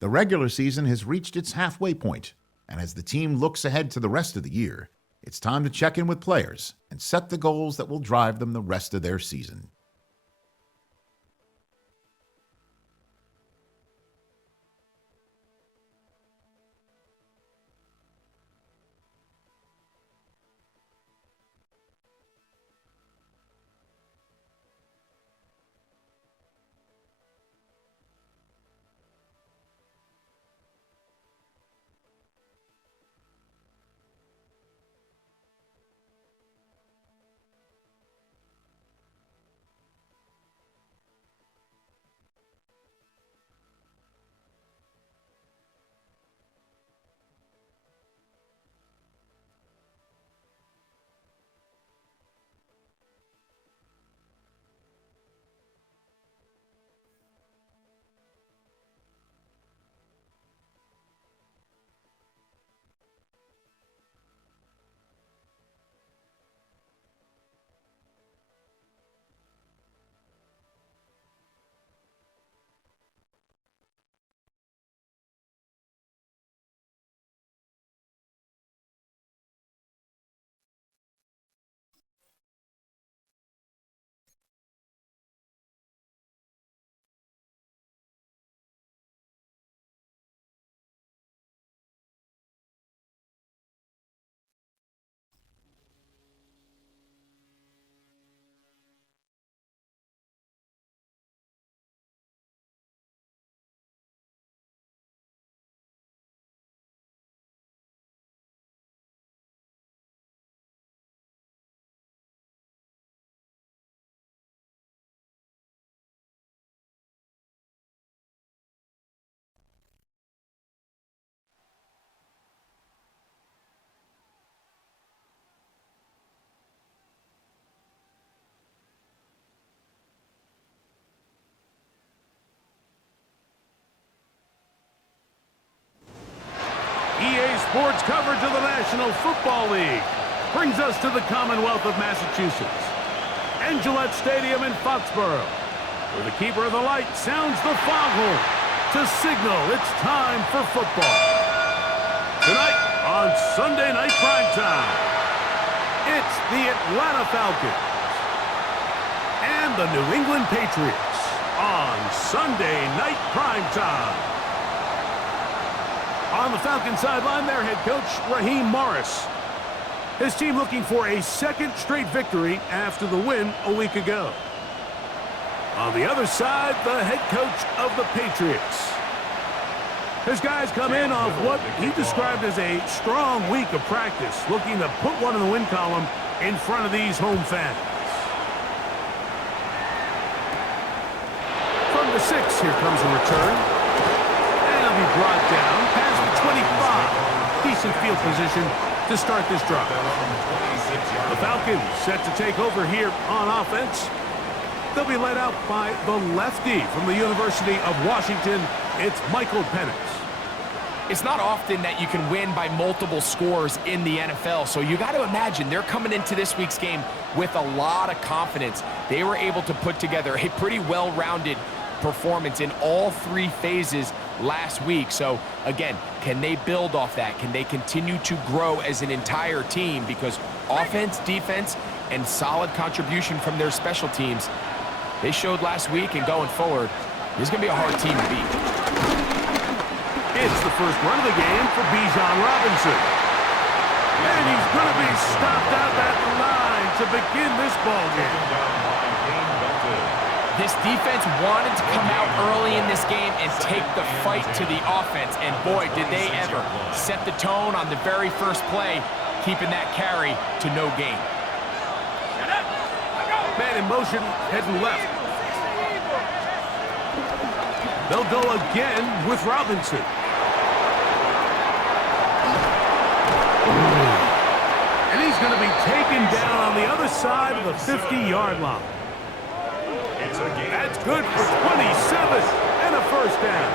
The regular season has reached its halfway point, and as the team looks ahead to the rest of the year, it's time to check in with players and set the goals that will drive them the rest of their season. EA Sports coverage of the National Football League brings us to the Commonwealth of Massachusetts and Gillette Stadium in Foxborough, where the keeper of the light sounds the foghorn to signal it's time for football. Tonight on Sunday Night Primetime, it's the Atlanta Falcons and the New England Patriots on Sunday Night Primetime. On the Falcons sideline, their head coach, Raheem Morris. His team looking for a second straight victory after the win a week ago. On the other side, the head coach of the Patriots. His guys come in off what he described as a strong week of practice, looking to put one in the win column in front of these home fans. From the 6, here comes a return. And it'll be brought down past the 25. Decent field position to start this drive. The Falcons set to take over here on offense. They'll be led out by the lefty from the University of Washington. It's Michael Penix. It's not often that you can win by multiple scores in the NFL, so you got to imagine they're coming into this week's game with a lot of confidence. They were able to put together a pretty well-rounded performance in all 3 phases last week. So, again, can they build off that? Can they continue to grow as an entire team? Because offense, defense, and solid contribution from their special teams, they showed last week, and going forward, this is going to be a hard team to beat. It's the first run of the game for Bijan Robinson. And he's going to be stopped out that line to begin this ball game. This defense wanted to come out early in this game and take the fight to the offense. And boy, did they ever set the tone on the very first play, keeping that carry to no gain. Man in motion, heading left. They'll go again with Robinson. And he's going to be taken down on the other side of the 50-yard line. That's good for 27 and a first down.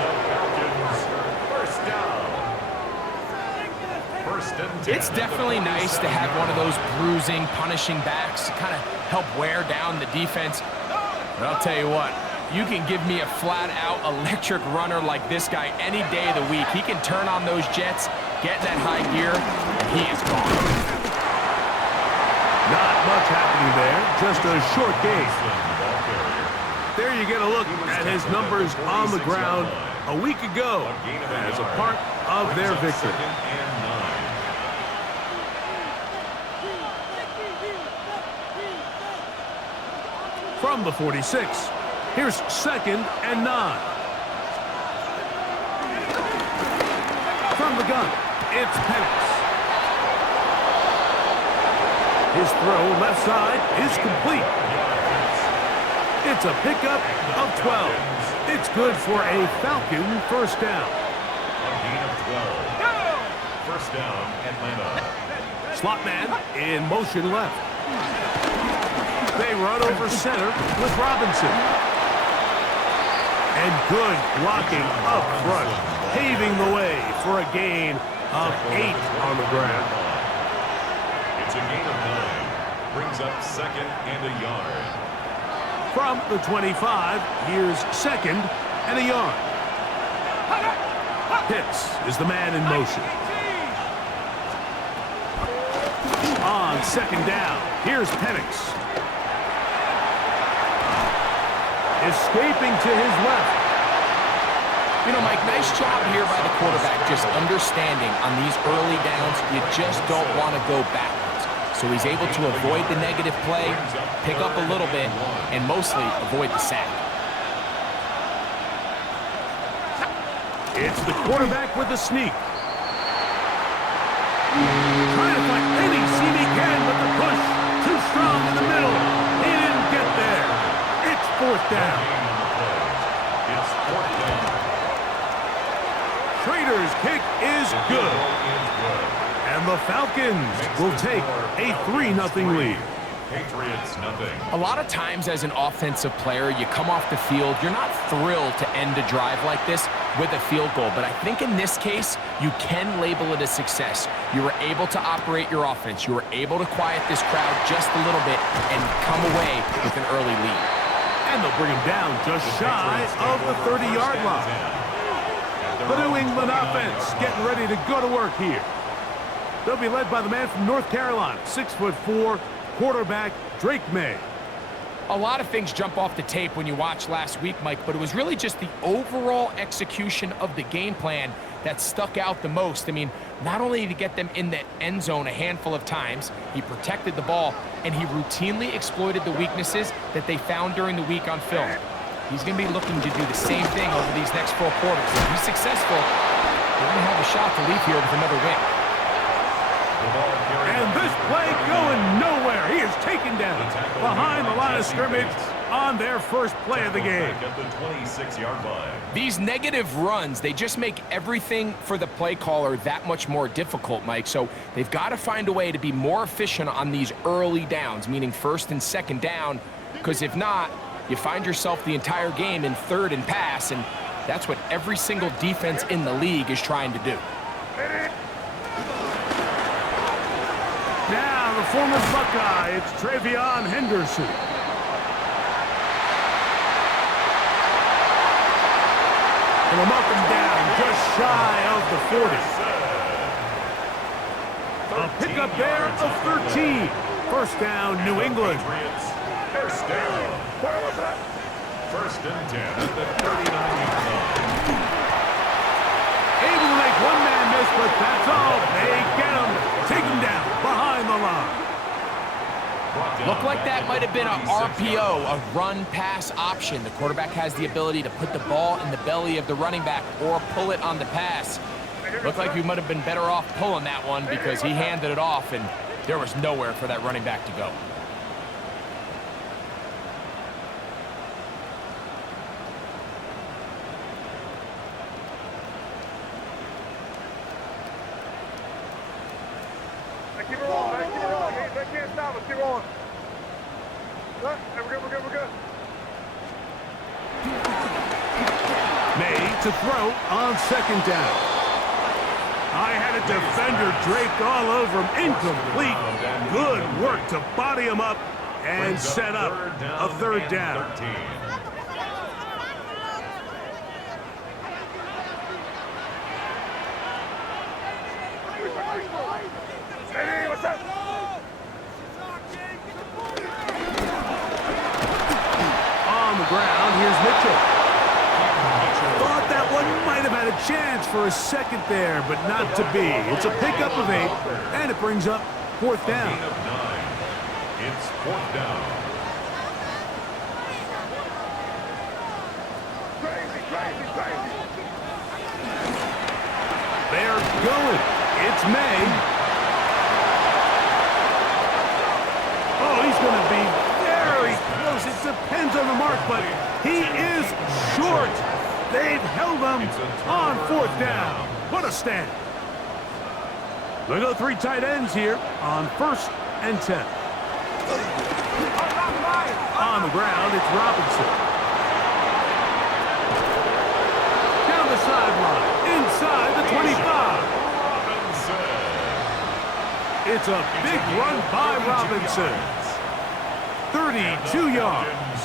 It's definitely nice to have one of those bruising, punishing backs to kind of help wear down the defense. But I'll tell you what, You can give me a flat-out electric runner like this guy any day of the week. He can turn on those jets, get in that high gear, and he is gone. Not much happening there, just a short game. There you get a look at his numbers on the ground a week ago as a part of their victory. From the 46, here's 2nd and 9. From the gun, it's Penix. His throw left side is complete. It's a pickup of 12. It's good for a Falcon first down. A gain of 12. First down, Atlanta. Slot man in motion left. They run over center with Robinson. And good blocking up front, paving the way for a gain of 8 on the ground. It's a gain of 9. Brings up 2nd and a yard. From the 25, here's 2nd and a yard. Pitts is the man in motion. On 2nd down, here's Penix. Escaping to his left. You know, Mike, nice job here by the quarterback, just understanding on these early downs, you just don't want to go backwards. So he's able to avoid the negative play, pick up a little bit, and mostly avoid the sack. It's the quarterback with the sneak. Trying to find any seam he can, but the push too strong in the middle. He didn't get there. It's 4th down. It's 4th down. Schrader's kick is good. And the Falcons will take a 3-0 lead. Patriots, nothing. A lot of times as an offensive player, you come off the field, you're not thrilled to end a drive like this with a field goal. But I think in this case, you can label it a success. You were able to operate your offense. You were able to quiet this crowd just a little bit and come away with an early lead. And they'll bring him down just shy of the 30-yard line. The New England offense getting ready to go to work here. They'll be led by the man from North Carolina, 6'4", quarterback Drake May. A lot of things jump off the tape when you watch last week, Mike, but it was really just the overall execution of the game plan that stuck out the most. I mean, not only did he get them in the end zone a handful of times, he protected the ball, and he routinely exploited the weaknesses that they found during the week on film. He's going to be looking to do the same thing over these next 4 quarters. If he's successful, they're going to have a shot to leave here with another win. And this play going nowhere. He is taken down behind the line of scrimmage on their first play of the game. At the 26-yard line. These negative runs, they just make everything for the play caller that much more difficult, Mike. So they've got to find a way to be more efficient on these early downs, meaning 1st and 2nd down, because if not, you find yourself the entire game in 3rd and pass, and that's what every single defense in the league is trying to do. Now the former Buckeye, it's Travion Henderson. And they'll mark him down just shy of the 40. A pickup there of 13. First down, New England. First down. First and 10 at the 39-yard line. Able to make one man miss, but that's all. They get him. Take him down behind the line. Looked like that might have been an RPO, a run-pass option. The quarterback has the ability to put the ball in the belly of the running back or pull it on the pass. Looked like we might have been better off pulling that one because he handed it off, and there was nowhere for that running back to go. Keep it rolling, man. Keep it rolling. They can't stop us. Keep rolling. We're good. Made to throw on 2nd down. I had a defender draped all over him. Incomplete. Good work to body him up and set up a 3rd down. Mitchell. Thought that one might have had a chance for a second there, but not to be. It's a pickup of 8, and it brings up 4th down. Gain of 9. It's 4th down. They're going. It's May. Oh, he's going to be very close. It depends on the mark, but he is short. They've held him on 4th down. What a stand. They go 3 tight ends here on 1st and 10. On the ground, it's Robinson. Down the sideline, inside the 25. It's a big run by Robinson. 32 yards.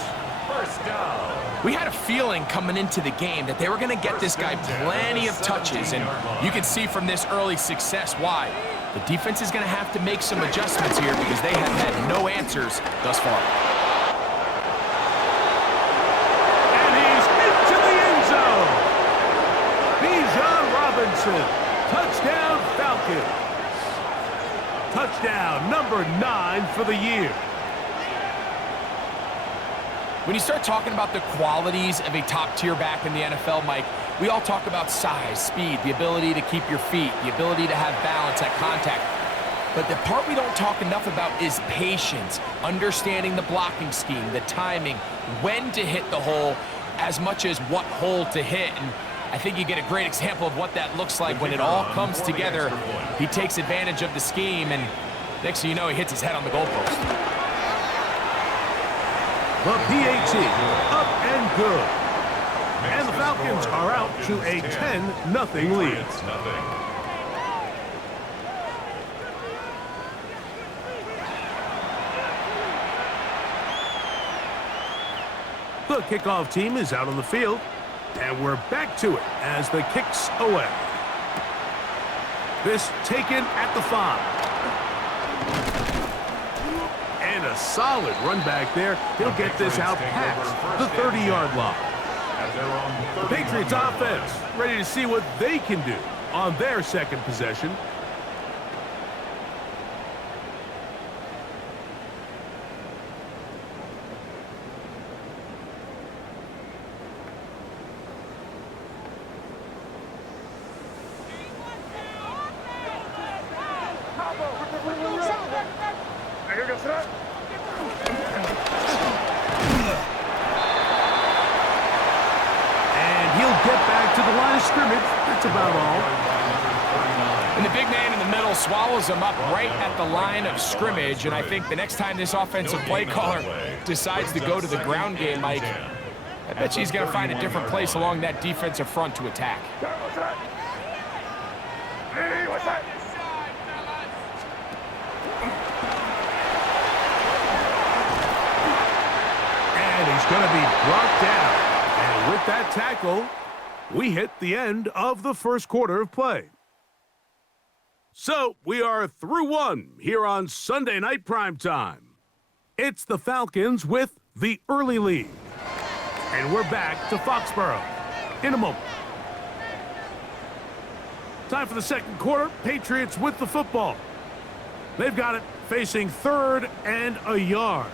First down. We had a feeling coming into the game that they were going to get this guy plenty of touches, and you can see from this early success why. The defense is going to have to make some adjustments here because they have had no answers thus far. And he's into the end zone. Bijan Robinson. Touchdown Falcons. Touchdown number 9 for the year. When you start talking about the qualities of a top-tier back in the NFL, Mike, we all talk about size, speed, the ability to keep your feet, the ability to have balance at contact. But the part we don't talk enough about is patience, understanding the blocking scheme, the timing, when to hit the hole, as much as what hole to hit. And I think you get a great example of what that looks like when it all comes together. He takes advantage of the scheme, and next thing you know, he hits his head on the goalpost. The PAT up and good. And the Falcons are out to a 10-0 lead. It's nothing. The kickoff team is out on the field, and we're back to it as the kick's away. This taken at the 5. And a solid run back there. He'll get this out past the 30-yard line. The Patriots offense ready to see what they can do on their second possession. That's about all. And the big man in the middle swallows him up right at the line of scrimmage. And I think the next time this offensive play caller decides to go to the ground game, Mike, I bet you he's going to find a different place along that defensive front to attack. And he's going to be brought down. And with that tackle, we hit the end of the first quarter of play. So we are through 1 here on Sunday Night Primetime. It's the Falcons with the early lead. And we're back to Foxborough in a moment. Time for the second quarter. Patriots with the football. They've got it facing 3rd and a yard.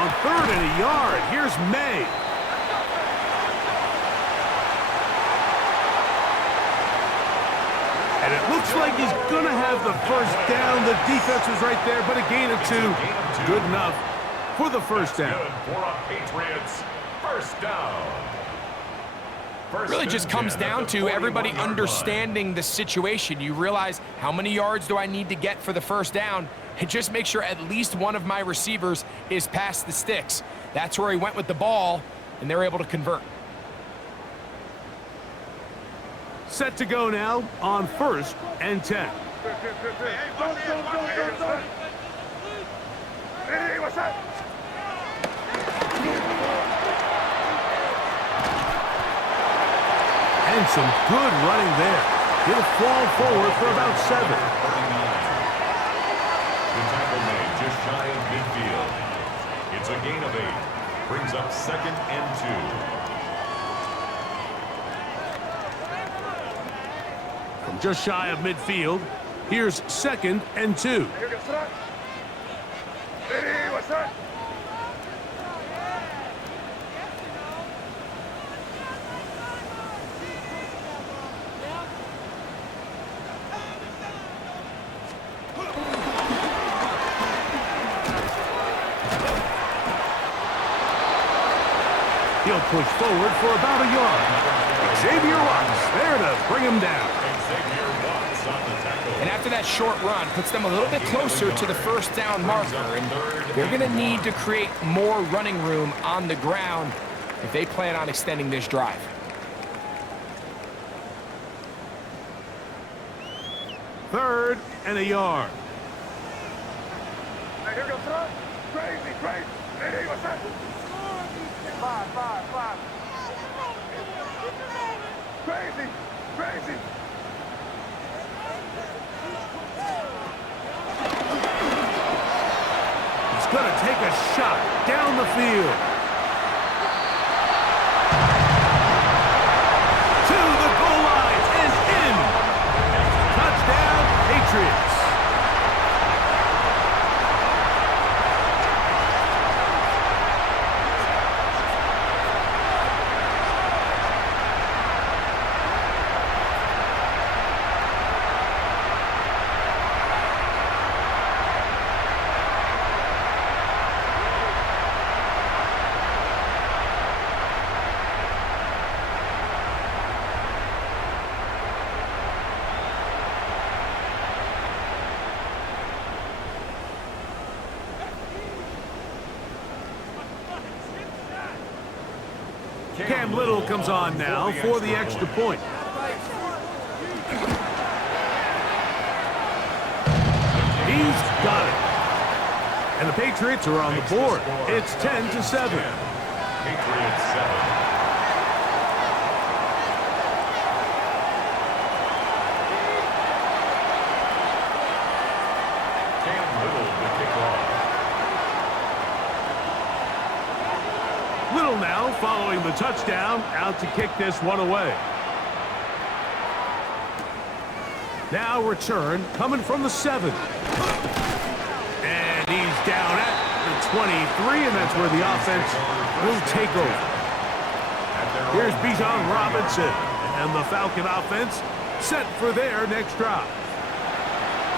On 3rd and a yard, here's May. And it looks like he's going to have the first down. The defense was right there, but a gain of 2. Good enough for the first down. Good for a Patriots first down. Really just comes down to everybody understanding the situation. You realize how many yards do I need to get for the first down, and just make sure at least one of my receivers is past the sticks. That's where he went with the ball, and they're able to convert. Set to go now on 1st and 10. And some good running there. He'll fall forward for about 7. The tackle made just shy of midfield. It's a gain of 8. Brings up 2nd and 2. From just shy of midfield, here's 2nd and 2. Ready, what's that? He'll push forward for about a yard. Xavier Watts there to bring him down. And after that short run, puts them a little bit closer to the first down marker. And they're going to need to create more running room on the ground if they plan on extending this drive. Third and a yard. Hey, here goes front. Crazy, crazy. Ready, what's that? 5. Crazy, crazy. He's going to take a shot down the field. To the goal line and in. Touchdown, Patriots. Cam Little comes on now for the extra point. He's got it. And the Patriots are on the board. It's 10-7. Patriots 7. Cam Little to kick off. Little now following the touchdown, out to kick this one away. Now return coming from the 7. And he's down at the 23, and that's where the offense will take over. Here's Bijan Robinson, and the Falcon offense set for their next drive.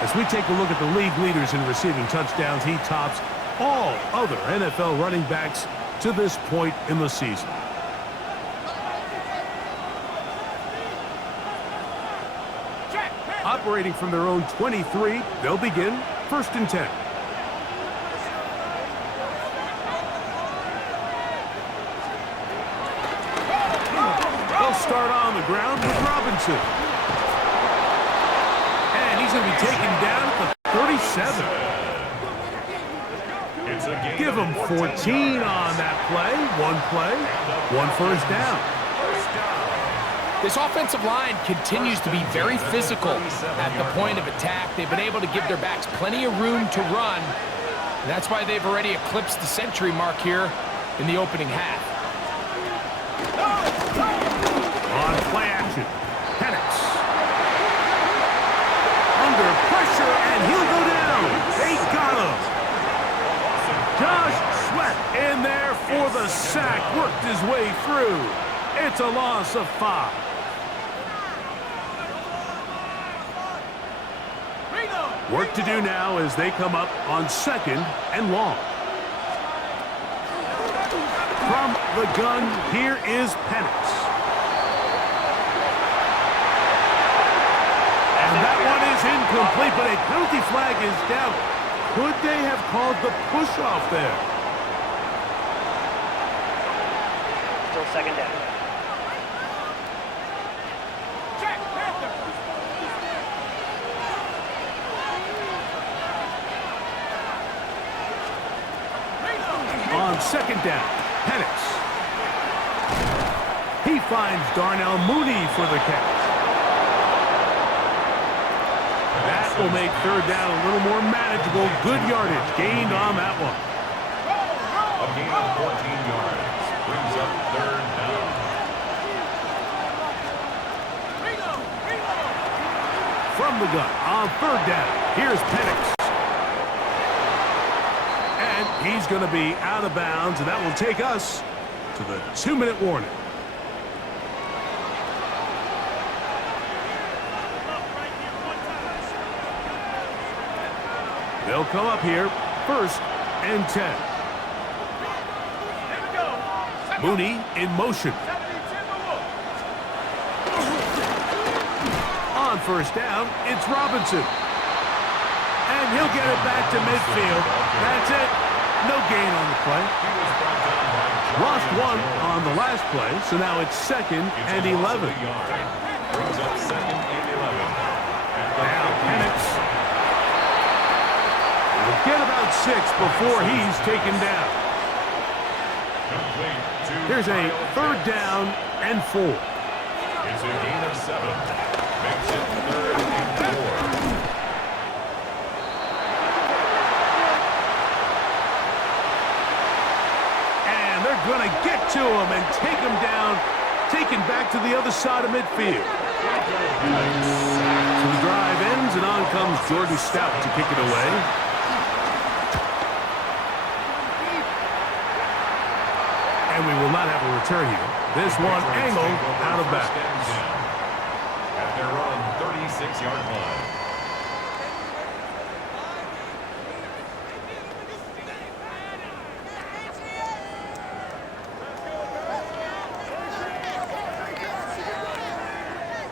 As we take a look at the league leaders in receiving touchdowns, he tops all other NFL running backs to this point in the season. Operating from their own 23, they'll begin 1st and 10. They'll start on the ground with Robinson. And he's going to be taken down at the 37. Give him 14 on that play, one first down. This offensive line continues to be very physical at the point of attack. They've been able to give their backs plenty of room to run. And that's why they've already eclipsed the century mark here in the opening half. On play action, Penix. Under pressure, and he'll go down. They got him. Josh Sweat in there for the sack. Worked his way through. It's a loss of 5. Work to do now as they come up on 2nd and long. From the gun, here is Penix. And that one is incomplete, but a penalty flag is down. Could they have called the push-off there? Still 2nd down. On 2nd down, Penix. He finds Darnell Mooney for the catch. That will make third down a little more manageable. Good yardage gained on that one. A gain of 14 yards brings up third down. From the gun on third down. Here's Penix. And he's going to be out of bounds, and that will take us to the 2-minute warning. They'll come up here, 1st and 10. Mooney in motion. On 1st down, it's Robinson. And he'll get it back to midfield. That's it. No gain on the play. Lost 1 on the last play, so now it's 2nd and 11. Brings up 2nd and 11. Now Penix will get about 6 before he's taken down. Here's a 3rd down and 4. It's a gain of 7. Makes it 3rd and 4. And they're going to get to him and take him down, taken back to the other side of midfield. So the drive ends, and on comes Jordan Stout to kick it away. And we will not have a return here. This one angled out of bounds. At their own 36-yard line.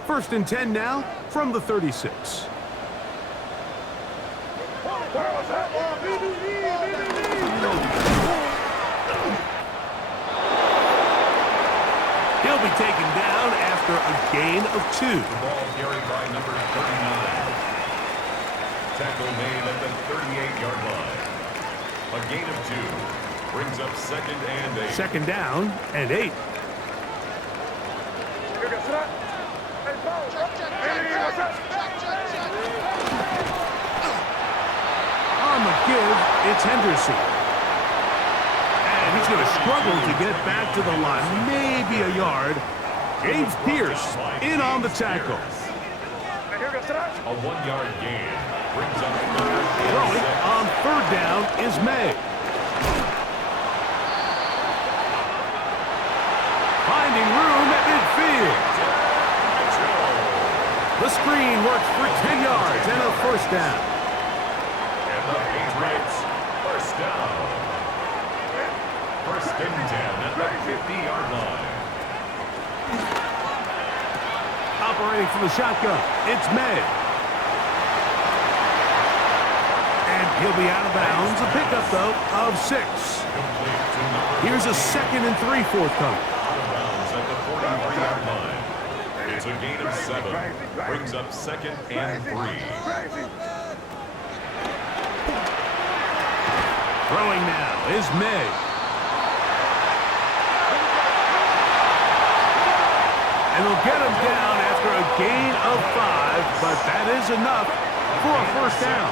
First and 10 now from the 36. He'll be taken down after a gain of 2. The ball carried by number 39. Tackle made at the 38-yard line. A gain of 2 brings up 2nd and 8. 2nd down and 8. On the give, it's Henderson. And he's going to struggle to get back to the line. Maybe a yard. James Pierce in on the tackle. A 1-yard gain brings up 3rd and Throwing 6. on 3rd down is May. Finding room at midfield. The screen works for 10 yards and a 1st down. And the Patriots, 1st down. 1st and 10 at the 50-yard line. Operating from the shotgun, it's May. And he'll be out of bounds. A pickup, though, of 6. Here's a 2nd and 3 forthcoming. Out of bounds at the 43-yard line. It's a gain of 7. Brings up 2nd and 3. Throwing now is May. And they'll get him down after a gain of 5, but that is enough for a 1st down.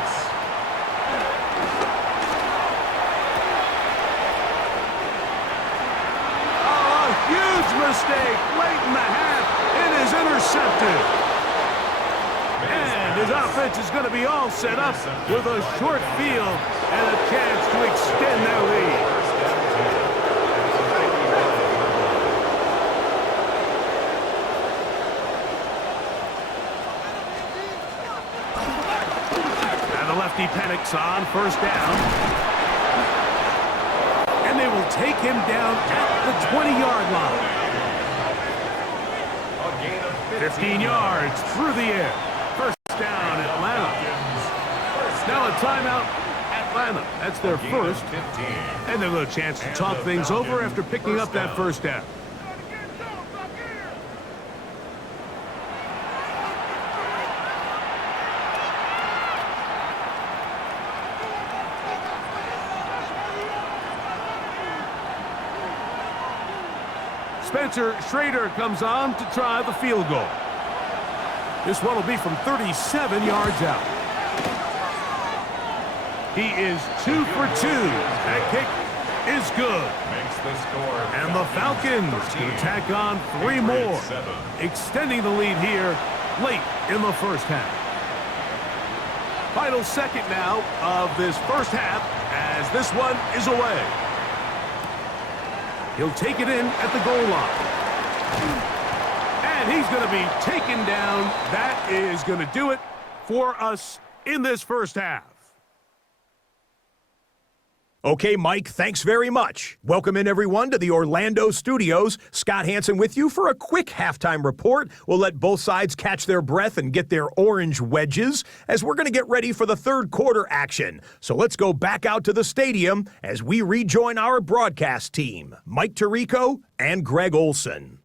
Oh, a huge mistake late in the half. It is intercepted. And his offense is going to be all set up with a short field and a chance to extend their lead. Lefty Penix on 1st down. And they will take him down at the 20-yard line. 15 yards through the air. 1st down, Atlanta. Now a timeout, Atlanta. That's their 1st. And they'll have a chance to talk things over after picking up that 1st down. Spencer Schrader comes on to try the field goal. This one will be from 37 yards out. He is 2 for 2. That kick is good. Makes the score. And the Falcons will tack on 3 more, extending the lead here late in the first half. Final second now of this first half as this one is away. He'll take it in at the goal line. And he's going to be taken down. That is going to do it for us in this first half. Okay, Mike, thanks very much. Welcome in, everyone, to the Orlando studios. Scott Hansen with you for a quick halftime report. We'll let both sides catch their breath and get their orange wedges as we're going to get ready for the third quarter action. So let's go back out to the stadium as we rejoin our broadcast team, Mike Tirico and Greg Olson.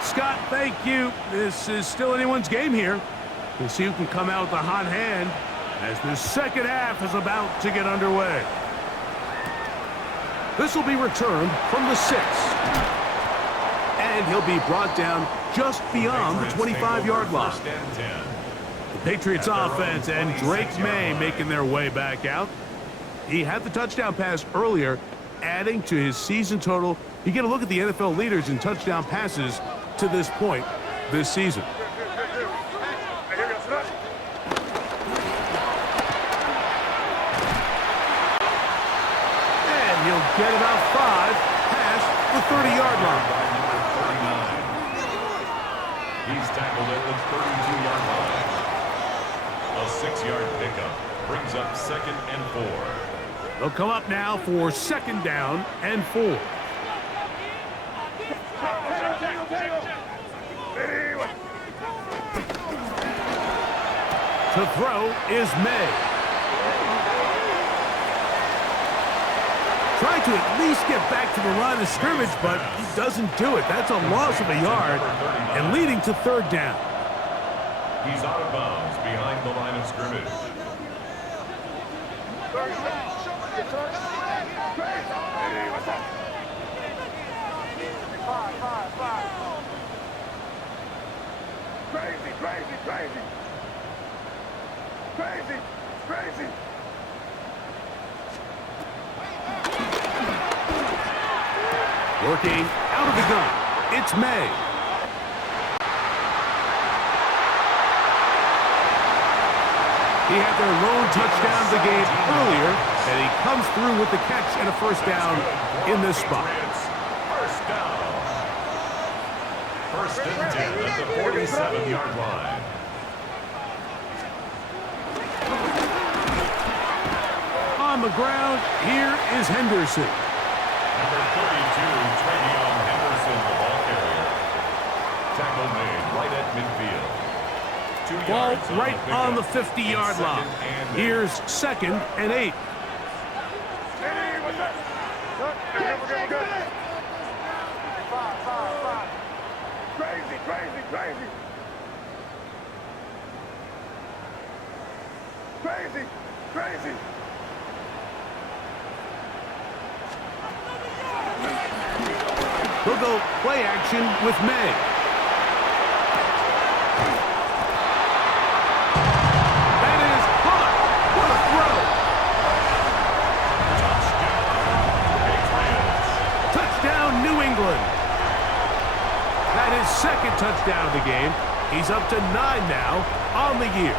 Scott, thank you. This is still anyone's game here. We'll see who can come out with a hot hand as the second half is about to get underway. This will be returned from the 6. And he'll be brought down just beyond the 25-yard line. The Patriots offense and Drake May making their way back out. He had the touchdown pass earlier, adding to his season total. You get a look at the NFL leaders in touchdown passes to this point this season. Get about 5 past the 30-yard line. He's tackled at the 32-yard line. A 6-yard pickup brings up 2nd and 4. They'll come up now for 2nd down and 4. To throw is May. Trying to at least get back to the line of scrimmage, but he doesn't do it. That's a loss of a yard and leading to 3rd down. He's out of bounds behind the line of scrimmage. Crazy. Working out of the gun, it's May. He had their lone touchdown of the game earlier, and he comes through with the catch and a 1st down in this spot. First down. 1st and 10 at the 47-yard line. On the ground, here is Henderson. Number 32, Travion Henderson, the ball carrier. Tackle made right at midfield. 2 Ball yards right on the 50-yard line. Here's 2nd and 8. Crazy. He'll go play action with May. That is caught. What a throw. Touchdown, New England. That is 2nd touchdown of the game. He's up to 9 now on the year.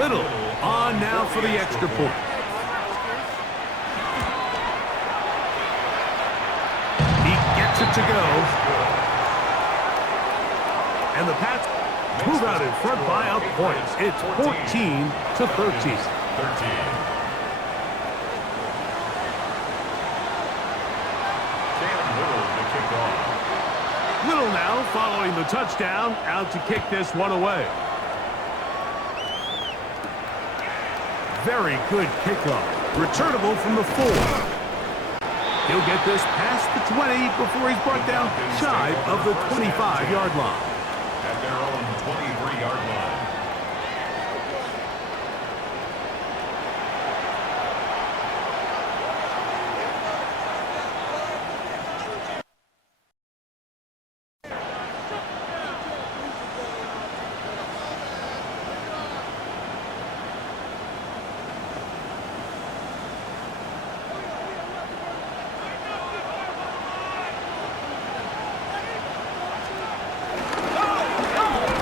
Little on now for the extra point. He gets it to go. And the Pats move out in front by a point. It's 14 to 13. Little now following the touchdown, out to kick this one away. Very good kickoff. Returnable from the 4. He'll get this past the 20 before he's brought down shy of the 25-yard line. At their own 23-yard line.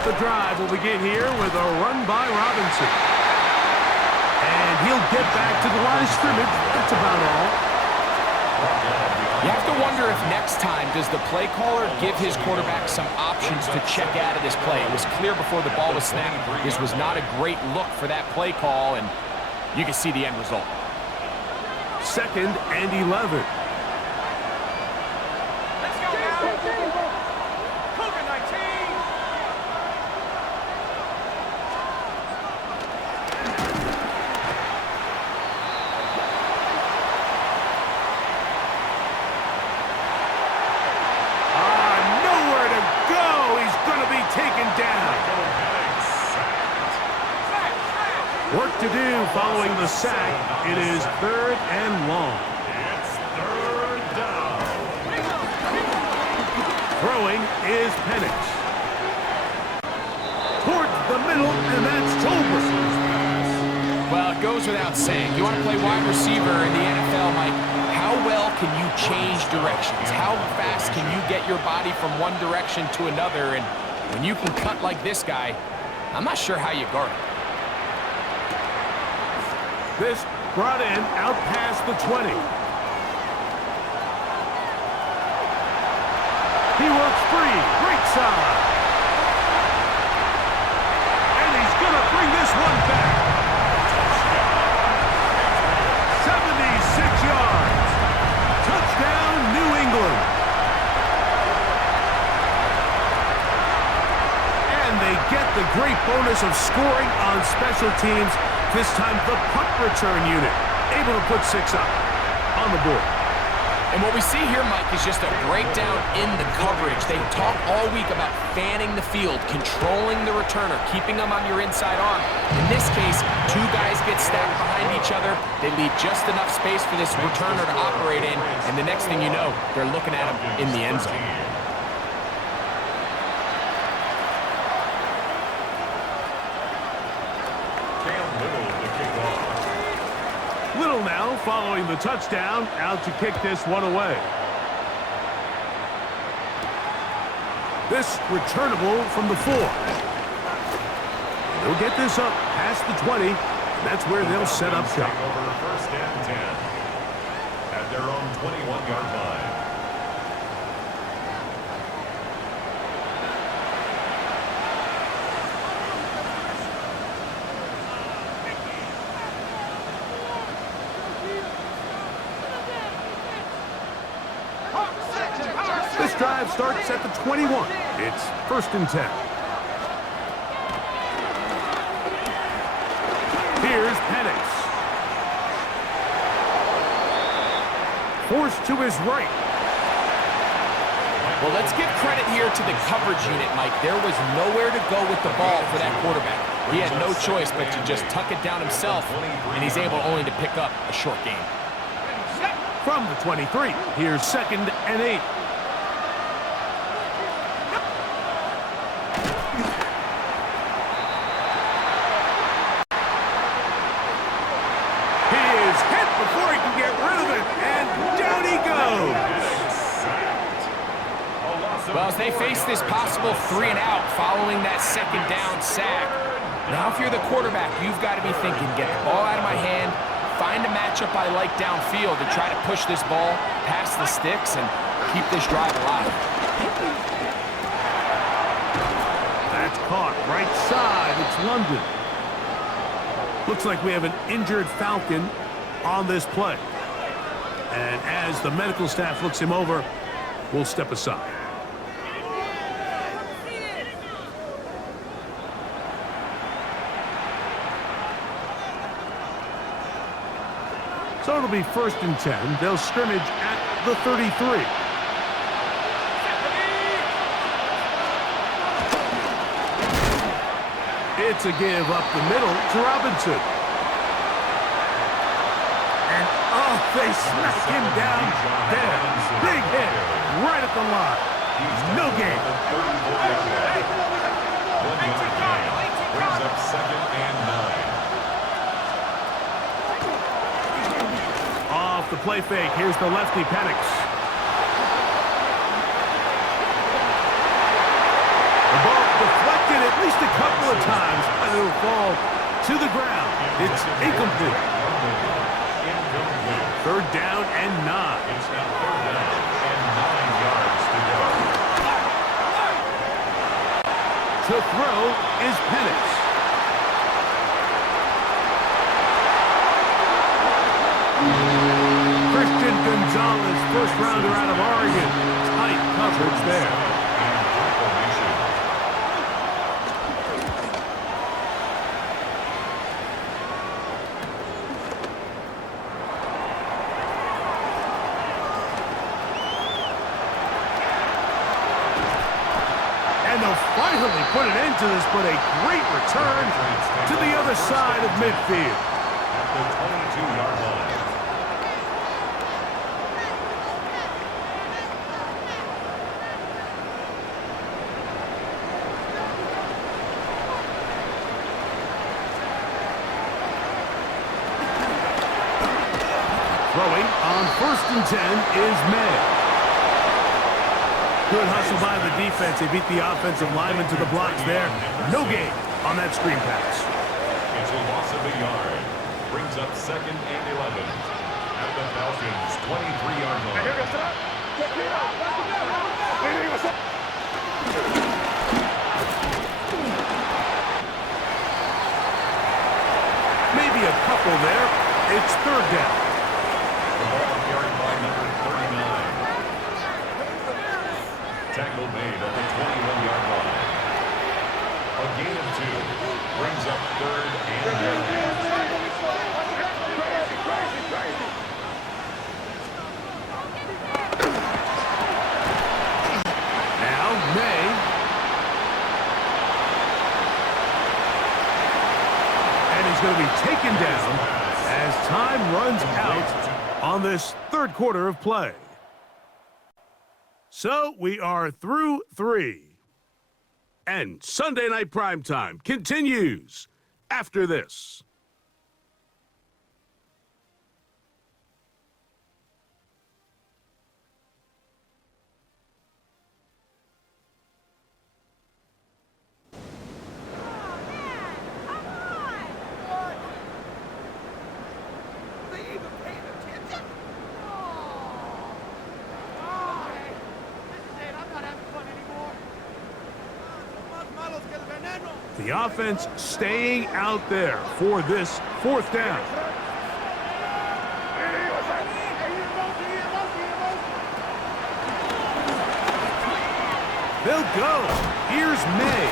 The drive will begin here with a run by Robinson. And he'll get back to the line of scrimmage. That's about all. You have to wonder if next time does the play caller give his quarterback some options to check out of this play. It was clear before the ball was snapped. This was not a great look for that play call, and you can see the end result. 2nd and 11. Work to do following the sack. It is 3rd and long. It's 3rd down. Throwing is Penix. Towards the middle, and that's Tolbert. Well, it goes without saying. You want to play wide receiver in the NFL, Mike, how well can you change directions? How fast can you get your body from one direction to another? And when you can cut like this guy, I'm not sure how you guard it. This brought in out past the 20. He works free. Great side. And he's going to bring this one back. 76 yards. Touchdown, New England. And they get the great bonus of scoring on special teams. This time, the punt return unit able to put 6 up on the board. And what we see here, Mike, is just a breakdown in the coverage. They talk all week about fanning the field, controlling the returner, keeping them on your inside arm. In this case, 2 guys get stacked behind each other. They leave just enough space for this returner to operate in, and the next thing you know, they're looking at him in the end zone. Little now following the touchdown, out to kick this one away. This returnable from the 4. They'll get this up past the 20. That's where they'll set up shop. Over 1st and 10 at their own 21-yard line. This drive starts at the 21. It's 1st and 10. Here's Penix. Forced to his right. Well, let's give credit here to the coverage unit, Mike. There was nowhere to go with the ball for that quarterback. He had no choice but to just tuck it down himself, and he's able only to pick up a short gain. From the 23, here's 2nd and 8. He is hit before he can get rid of it, and down he goes. Well, as they face this possible 3 and out following that 2nd down sack, now if you're the quarterback, you've got to be thinking, get the ball out of my hand, find a matchup I like downfield to try to push this ball past the sticks and keep this drive alive. That's caught right side. It's London. Looks like we have an injured Falcon on this play. And as the medical staff looks him over, we'll step aside. So it'll be 1st and 10. They'll scrimmage at the 33. It's a give up the middle to Robinson. And, oh, they smack him down there. Big hit right at the line. No gain. Brings up 2nd and 9. Off the play fake. Here's the lefty, Penix. The ball deflected at least a couple of times, but it'll fall to the ground. It's incomplete. 3rd down and 9. It's now 3rd down and 9 yards to go. To throw is Penix. Christian Gonzalez, 1st rounder out of Oregon. Tight coverage there. And they'll finally put an end to this, but a great return to the other side of midfield. At the 22-yard line. Throwing on 1st and 10 is May. Good hustle by the defense. They beat the offensive lineman to the blocks there. No gain on that screen pass. It's a loss of a yard. Brings up 2nd and 11. At the Falcons' 23-yard line. Maybe a couple there. It's 3rd down. The ball carried by number 39. Tackle made at the 21-yard line. A gain of 2 brings up 3rd and 9. Now May. And he's going to be taken down as time runs out on this 3rd quarter of play. So we are through 3. And Sunday Night Primetime continues after this. The offense staying out there for this 4th down. They'll go. Here's May.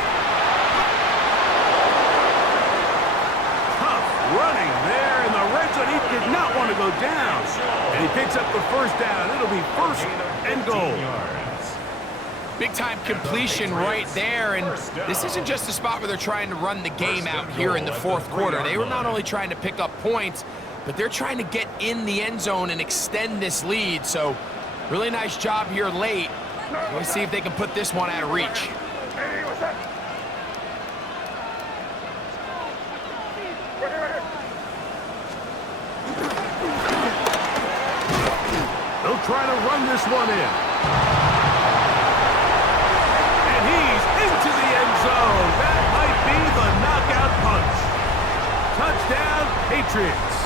Tough running there in the red zone. He did not want to go down. And he picks up the 1st down. It'll be 1st and goal. Big-time completion right there, and this isn't just a spot where they're trying to run the game out here in the 4th quarter. They were not only trying to pick up points, but they're trying to get in the end zone and extend this lead. So really nice job here late. Let's see if they can put this one out of reach. They'll try to run this one in. Into the end zone. That might be the knockout punch. Touchdown, Patriots.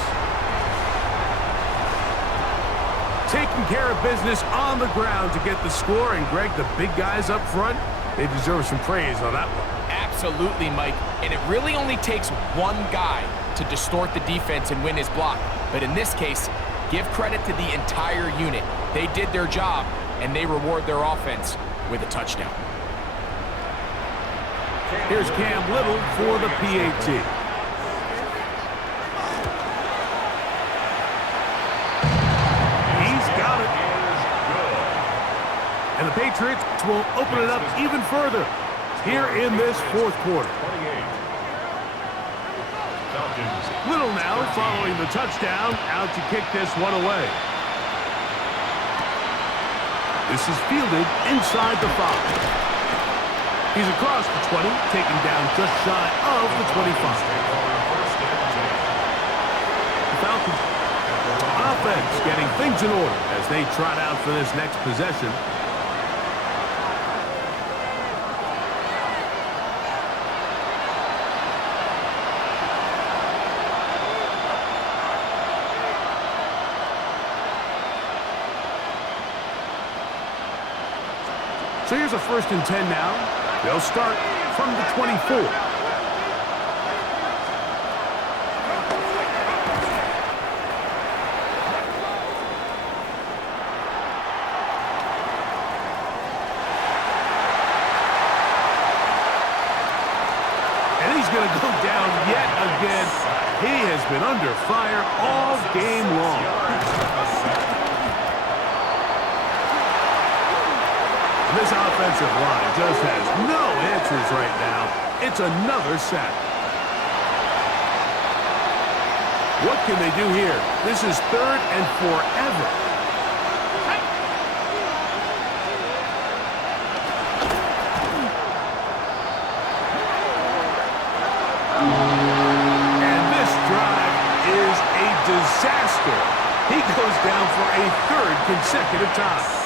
Taking care of business on the ground to get the score. And, Greg, the big guys up front, they deserve some praise on that one. Absolutely, Mike. And it really only takes one guy to distort the defense and win his block. But in this case, give credit to the entire unit. They did their job, and they reward their offense with a touchdown. Here's Cam Little for the PAT. Patriots will open it up even further here in this fourth quarter. Little now following the touchdown, out to kick this one away. This is fielded inside the 5. He's across the 20, taken down just shy of the 25. The Falcons offense getting things in order as they trot out for this next possession. So here's a 1st and 10 now. They'll start from the 24. And he's going to go down yet again. He has been under fire all game long. This offensive line just has no answers right now. It's another sack. What can they do here? This is 3rd and forever. And this drive is a disaster. He goes down for a 3rd consecutive time.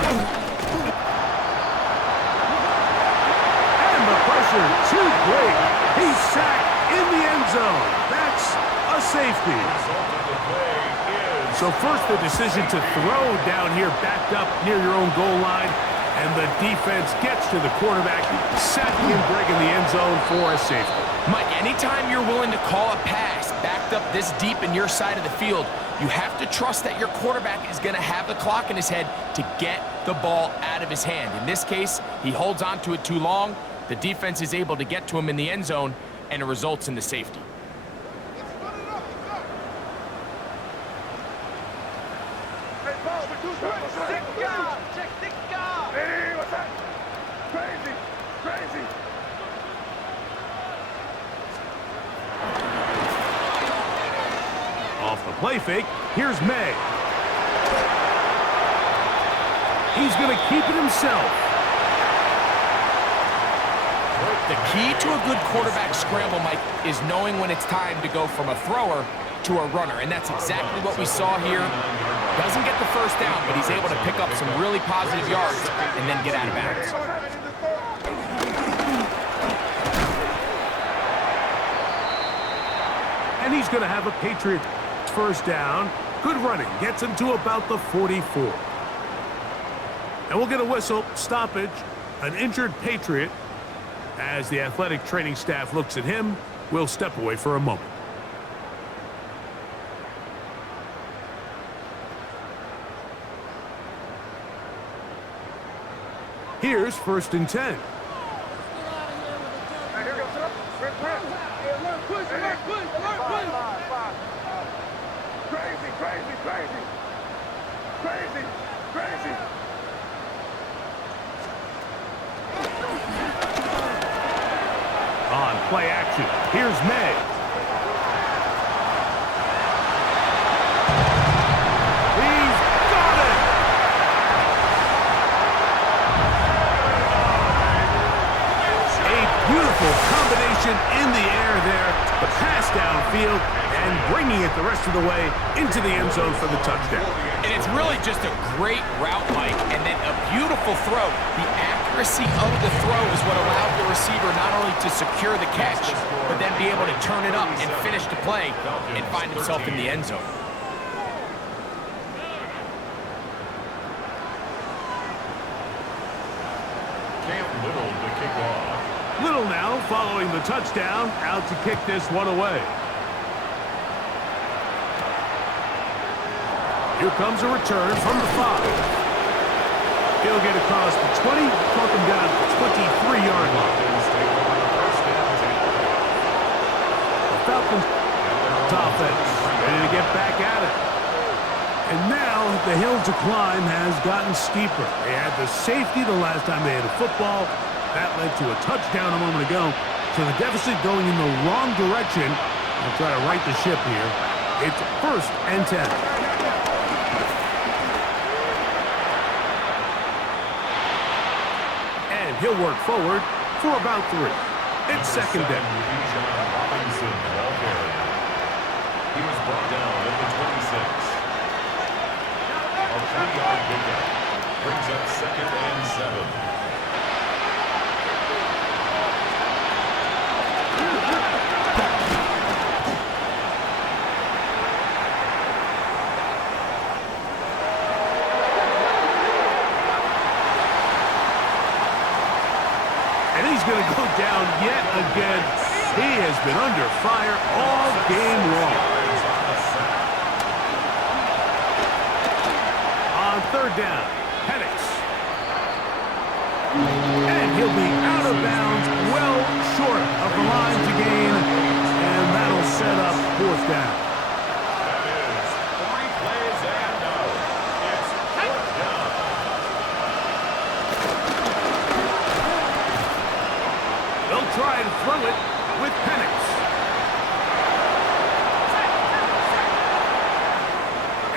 And the pressure too great. He's sacked in the end zone. That's a safety. So first the decision to throw down here, backed up near your own goal line, and the defense gets to the quarterback, sacking him, breaking the end zone for a safety. Mike, anytime you're willing to call a pass backed up this deep in your side of the field, you have to trust that your quarterback is going to have the clock in his head to get the ball out of his hand. In this case, he holds on to it too long. The defense is able to get to him in the end zone, and it results in the safety. Hey, what's that? Crazy, crazy. Off the play fake, here's May. He's going to keep it himself. The key to a good quarterback scramble, Mike, is knowing when it's time to go from a thrower to a runner, and that's exactly what we saw here. Doesn't get the first down, but he's able to pick up some really positive yards and then get out of bounds. And he's going to have a Patriots first down. Good running. Gets him to about the 44. And we'll get a whistle. Stoppage. An injured Patriot. As the athletic training staff looks at him, we'll step away for a moment. Here's 1st and 10. Crazy. On play action, here's May. He's got it! A beautiful combination in the air there. The pass downfield and bringing it the rest of the way into the end zone for the touchdown. And it's really just a great route, Mike, and then a beautiful throw. The accuracy of the throw is what allowed the receiver not only to secure the catch, but then be able to turn it up and finish the play and find himself in the end zone. Little now following the touchdown, out to kick this one away. Here comes a return from the 5. He'll get across the 20, talk him down to the 23-yard line. The Falcons offense ready to get back at it. And now the hill to climb has gotten steeper. They had the safety the last time they had a football. That led to a touchdown a moment ago. So the deficit going in the wrong direction. I'll try to right the ship here. It's 1st and 10. And he'll work forward for about 3. It's 2nd down. He was brought down at the 26. A 3-yard pickup brings up 2nd and 7. And he's going to go down yet again. He has been under fire all game long. On 3rd down, Penix. And he'll be out of bounds, well short of the line to gain. And that'll set up 4th down. That is 3 plays and out. It's 4th down. They'll try and throw it with Penix.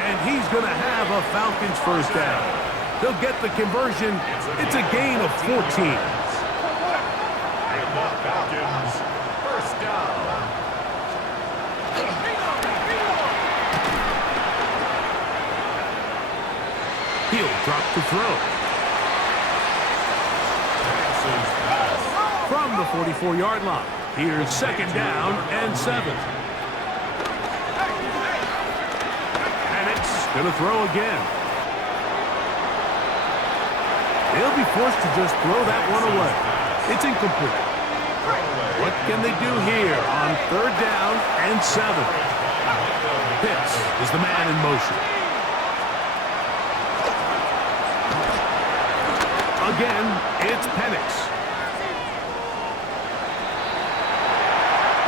And he's going to have a Falcons 1st down. They'll get the conversion. It's a gain of 14. And the Falcons 1st down. He'll drop to throw. Penix's pass. From the 44-yard line. Here's 2nd down and 7. Penix going to throw again. They'll be forced to just throw that one away. It's incomplete. What can they do here on 3rd down and 7? Pitts is the man in motion. Again, it's Penix.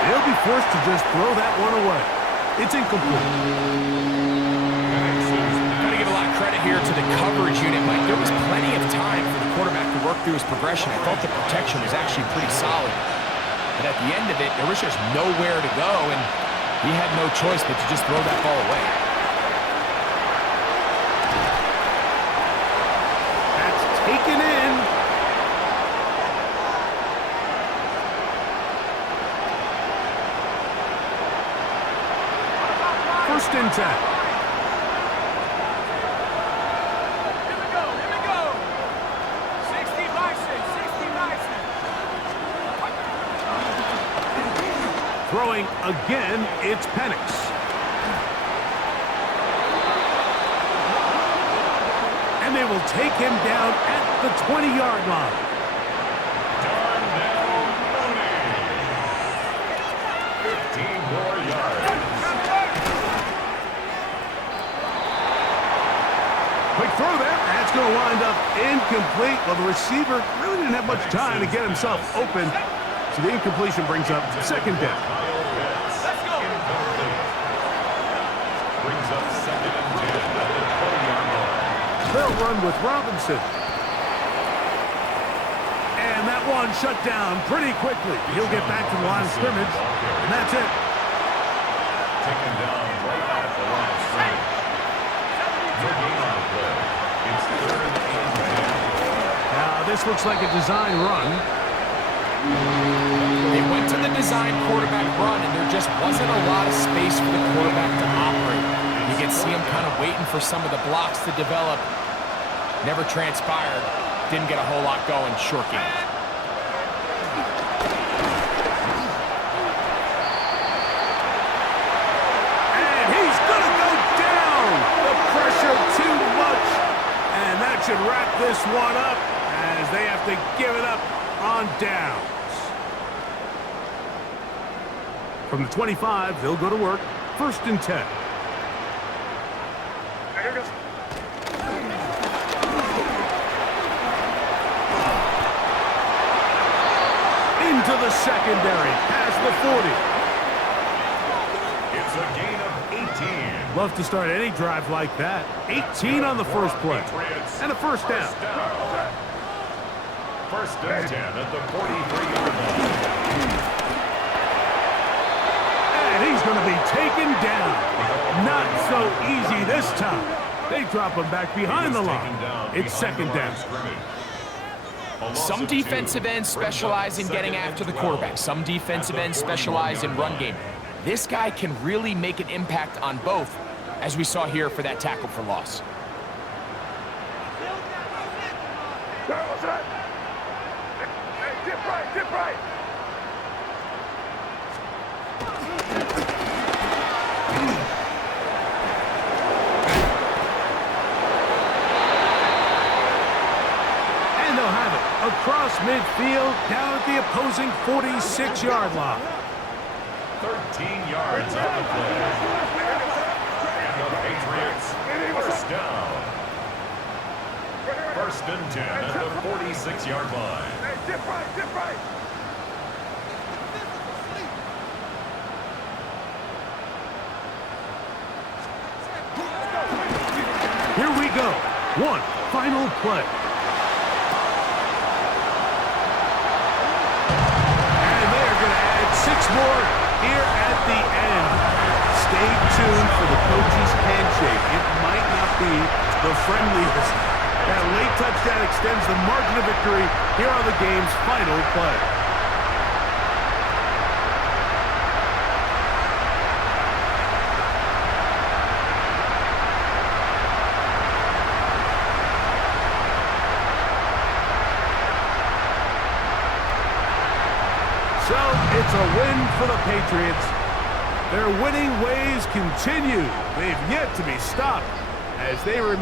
They'll be forced to just throw that one away. It's incomplete. Got to give a lot of credit here to the coverage unit, Mike. There was plenty of time for the quarterback to work through his progression. I thought the protection was actually pretty solid. But at the end of it, there was just nowhere to go, and he had no choice but to just throw that ball away. That's taken in. First and 10. Here we go. 60 by 6. Throwing again, it's Penix. And they will take him down at the 20-yard line. Darnell Mooney. 15 more yards. Quick throw there. That's going to wind up incomplete. Well, the receiver really didn't have much time to get himself open. So the incompletion brings up 2nd down. Let's go. Brings up 2nd and 10 at the 20-yard line. They'll run with Robinson. And that one shut down pretty quickly. He'll get back to the line of scrimmage, and that's it. Taken down right at the line of scrimmage. No gain on the play. It's 3rd and 10. Now, this looks like a design run. They went to the design quarterback run, and there just wasn't a lot of space for the quarterback to operate. You can see him kind of waiting for some of the blocks to develop. Never transpired. Didn't get a whole lot going. Short game. And he's going to go down. The pressure too much. And that should wrap this one up as they have to give it up on downs. From the 25, they'll go to work. 1st and 10. Into the secondary, past the 40. It's a gain of 18. Love to start any drive like that. 18 on the first play. And a first down. First and 10 at the 43-yard line. And he's going to be taken down. Not so easy this time. They drop him back behind the line. It's second down. Some defensive ends specialize in getting after the quarterback. Some defensive ends specialize in run game. This guy can really make an impact on both, as we saw here for that tackle for loss. Dip right, dip right. And they'll have it across midfield, down at the opposing 46-yard line. 13 yards on the play. And the Patriots, first down. First and 10 at the 46-yard line. Hey, dip right, dip right. Here we go. One final play. And they're going to add 6 more here at the end. Stay tuned for the coach's handshake. It might not be the friendliest. That late touchdown extends the margin of victory here on the game's final play. So it's a win for the Patriots. Their winning ways continue. They've yet to be stopped as they remain